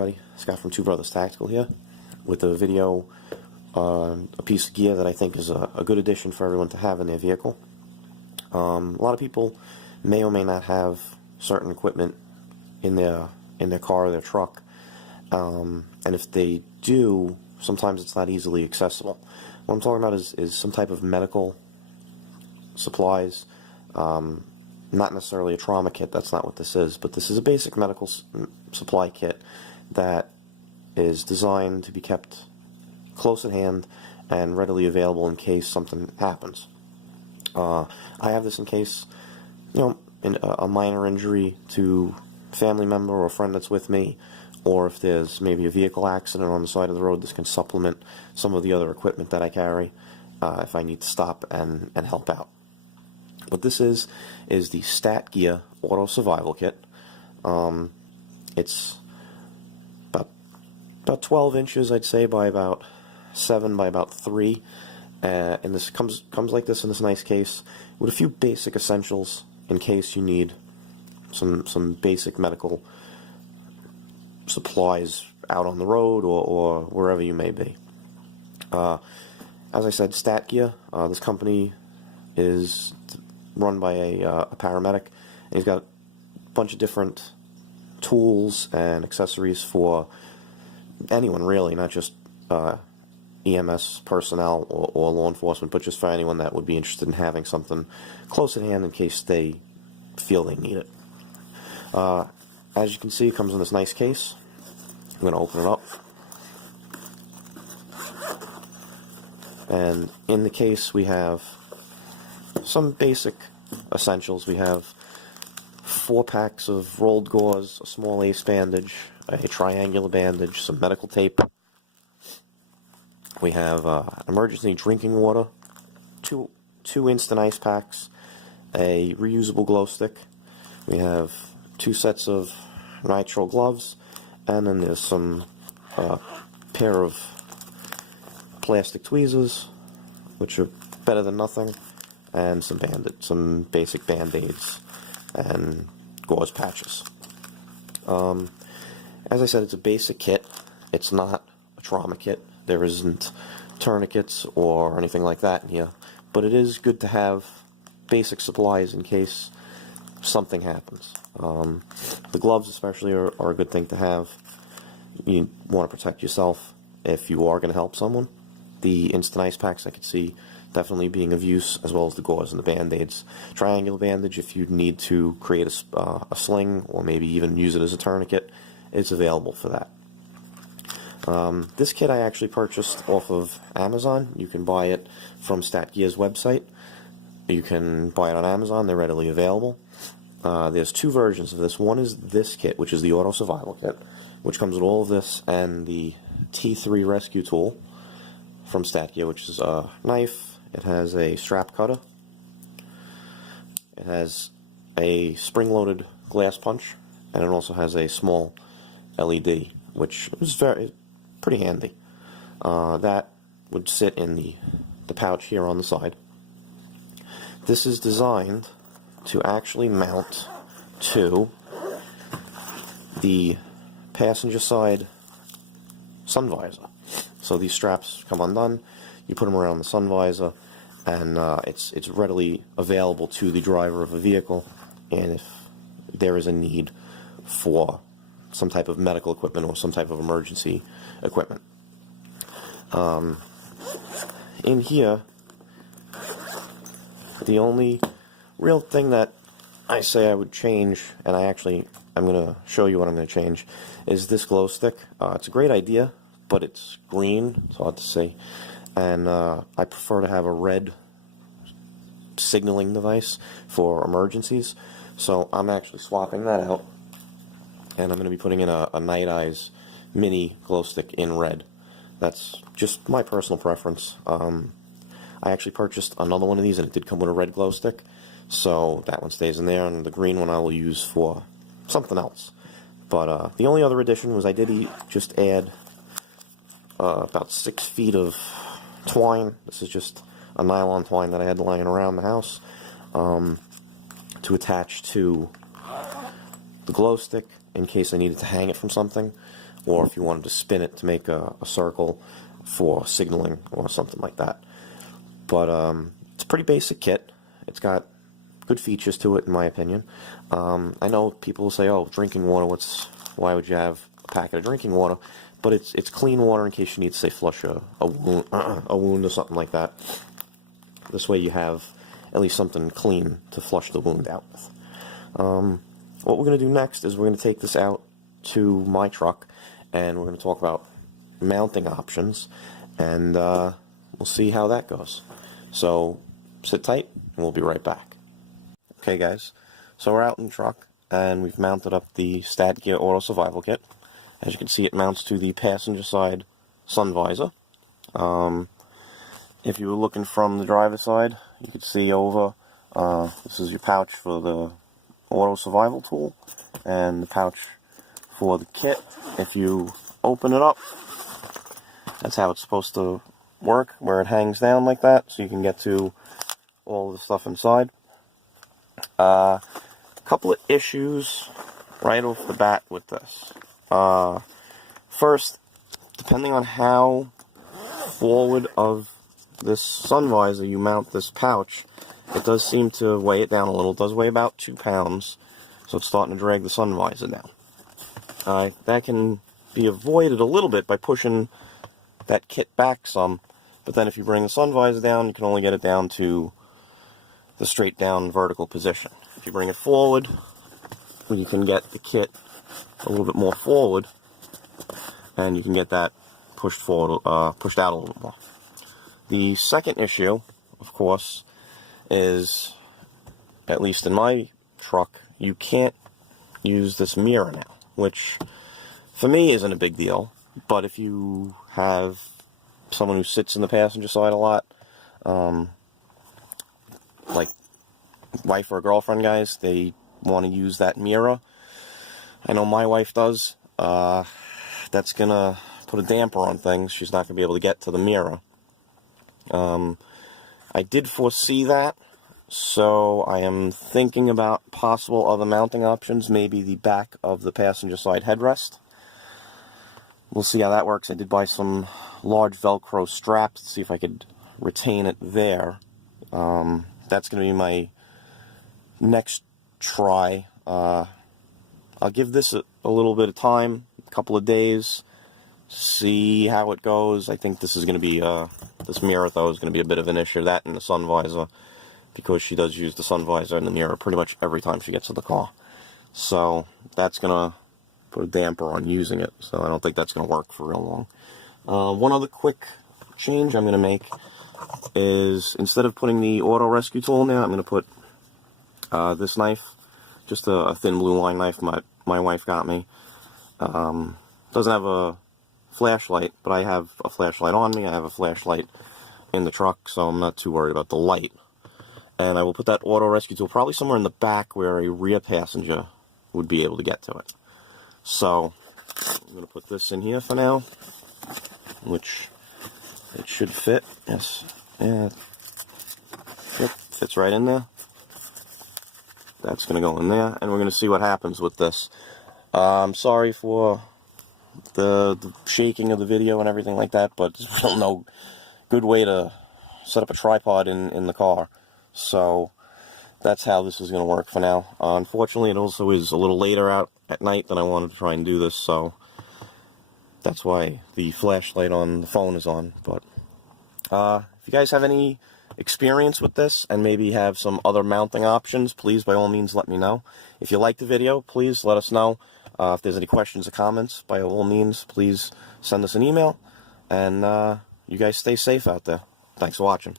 everybody, Scott from Two Brothers Tactical here with a video on a piece of gear that I think is a good addition for everyone to have in their vehicle. A lot of people may or may not have certain equipment in their car or their truck, and if they do, sometimes it's not easily accessible. What I'm talking about is some type of medical supplies, not necessarily a trauma kit. That's not what this is, but this is a basic medical supply kit that is designed to be kept close at hand and readily available in case something happens. I have this in case, in a minor injury to a family member or a friend that's with me, or if there's maybe a vehicle accident on the side of the road. This can supplement some of the other equipment that I carry if I need to stop and help out. What this is the Stat Gear Auto Survival Kit. It's about 12 inches, I'd say, by about 7 by about 3, and this comes like this in this nice case with a few basic essentials in case you need some basic medical supplies out on the road or wherever you may be. As I said, Stat Gear. This company is run by a paramedic, and he's got a bunch of different tools and accessories for anyone, really, not just EMS personnel or law enforcement, but just for anyone that would be interested in having something close at hand in case they feel they need it. As you can see, it comes in this nice case. I'm going to open it up, and in the case we have some basic essentials. We have 4 packs of rolled gauze, a small ace bandage, a triangular bandage, some medical tape. We have emergency drinking water, two instant ice packs, a reusable glow stick. We have 2 sets of nitrile gloves, and then there's some pair of plastic tweezers, which are better than nothing, and some basic band-aids and gauze patches. As I said, it's a basic kit. It's not a trauma kit. There isn't tourniquets or anything like that in here, but it is good to have basic supplies in case something happens. The gloves especially are a good thing to have. You want to protect yourself if you are going to help someone. The instant ice packs I could see definitely being of use, as well as the gauze and the band-aids. Triangular bandage, if you need to create a sling or maybe even use it as a tourniquet, it's available for that. This kit I actually purchased off of Amazon. You can buy it from Stat Gear's website. You can buy it on Amazon. They're readily available. There's 2 versions of this. One is this kit, which is the Auto Survival Kit, which comes with all of this and the T3 Rescue Tool from Stat Gear, which is a knife. It has a strap cutter. It has a spring-loaded glass punch, and it also has a small LED, which is pretty handy. That would sit in the pouch here on the side. This is designed to actually mount to the passenger side sun visor. So these straps come undone, you put them around the sun visor, and it's readily available to the driver of a vehicle, and if there is a need for some type of medical equipment or some type of emergency equipment. In here, the only real thing that I say I would change, and I'm going to show you what I'm going to change, is this glow stick. It's a great idea, but it's green, it's hard to see, and I prefer to have a red signaling device for emergencies, so I'm actually swapping that out, and I'm going to be putting in a Night Eyes mini glow stick in red. That's just my personal preference. I actually purchased another one of these, and it did come with a red glow stick, so that one stays in there, and the green one I will use for something else. But the only other addition was I did just add about 6 feet of twine. This is just a nylon twine that I had lying around the house to attach to the glow stick in case I needed to hang it from something, or if you wanted to spin it to make a circle for signaling or something like that. But it's a pretty basic kit. It's got good features to it, in my opinion. I know people will say, "Oh, drinking water. Why would you have a packet of drinking water?" But it's clean water in case you need to, say, flush a wound or something like that. This way you have at least something clean to flush the wound out with. What we're going to do next is we're going to take this out to my truck, and we're going to talk about mounting options, and we'll see how that goes. So sit tight, and we'll be right back. Okay, guys, so we're out in the truck, and we've mounted up the StatGear Auto Survival Kit. As you can see, it mounts to the passenger side sun visor. If you were looking from the driver's side, you could see over, this is your pouch for the auto survival tool, and the pouch for the kit. If you open it up, that's how it's supposed to work, where it hangs down like that, so you can get to all the stuff inside. A couple of issues right off the bat with this. First, depending on how forward of this sun visor you mount this pouch, it does seem to weigh it down a little. It does weigh about 2 pounds, so it's starting to drag the sun visor down. That can be avoided a little bit by pushing that kit back some, but then if you bring the sun visor down, you can only get it down to the straight down vertical position. If you bring it forward, you can get the kit a little bit more forward, and you can get that pushed forward, pushed out a little bit more. The second issue, of course, is, at least in my truck, you can't use this mirror now, which for me isn't a big deal, but if you have someone who sits in the passenger side a lot, like wife or girlfriend guys, they want to use that mirror. I know my wife does. That's gonna put a damper on things. She's not gonna be able to get to the mirror. I did foresee that, so I am thinking about possible other mounting options, maybe the back of the passenger side headrest. We'll see how that works. I did buy some large Velcro straps to see if I could retain it there. That's going to be my next try. I'll give this a little bit of time, a couple of days, see how it goes. I think this is going to be, this mirror though is going to be a bit of an issue, that and the sun visor, because she does use the sun visor and the mirror pretty much every time she gets to the car. So that's going to put a damper on using it, so I don't think that's going to work for real long. One other quick change I'm going to make is, instead of putting the auto rescue tool in there, I'm going to put this knife, just a thin blue line knife my wife got me. Doesn't have a flashlight, but I have a flashlight on me. I have a flashlight in the truck, so I'm not too worried about the light. And I will put that auto rescue tool probably somewhere in the back where a rear passenger would be able to get to it. So I'm going to put this in here for now, which it should fit. Yes, yeah, it fits right in there. That's going to go in there, and we're going to see what happens with this. I'm sorry for the shaking of the video and everything like that, but there's really no good way to set up a tripod in the car. So that's how this is going to work for now. Unfortunately, it also is a little later out at night than I wanted to try and do this, so that's why the flashlight on the phone is on. But if you guys have any experience with this and maybe have some other mounting options, please by all means let me know. If you like the video, please let us know. If there's any questions or comments, by all means please send us an email, and you guys stay safe out there. Thanks for watching.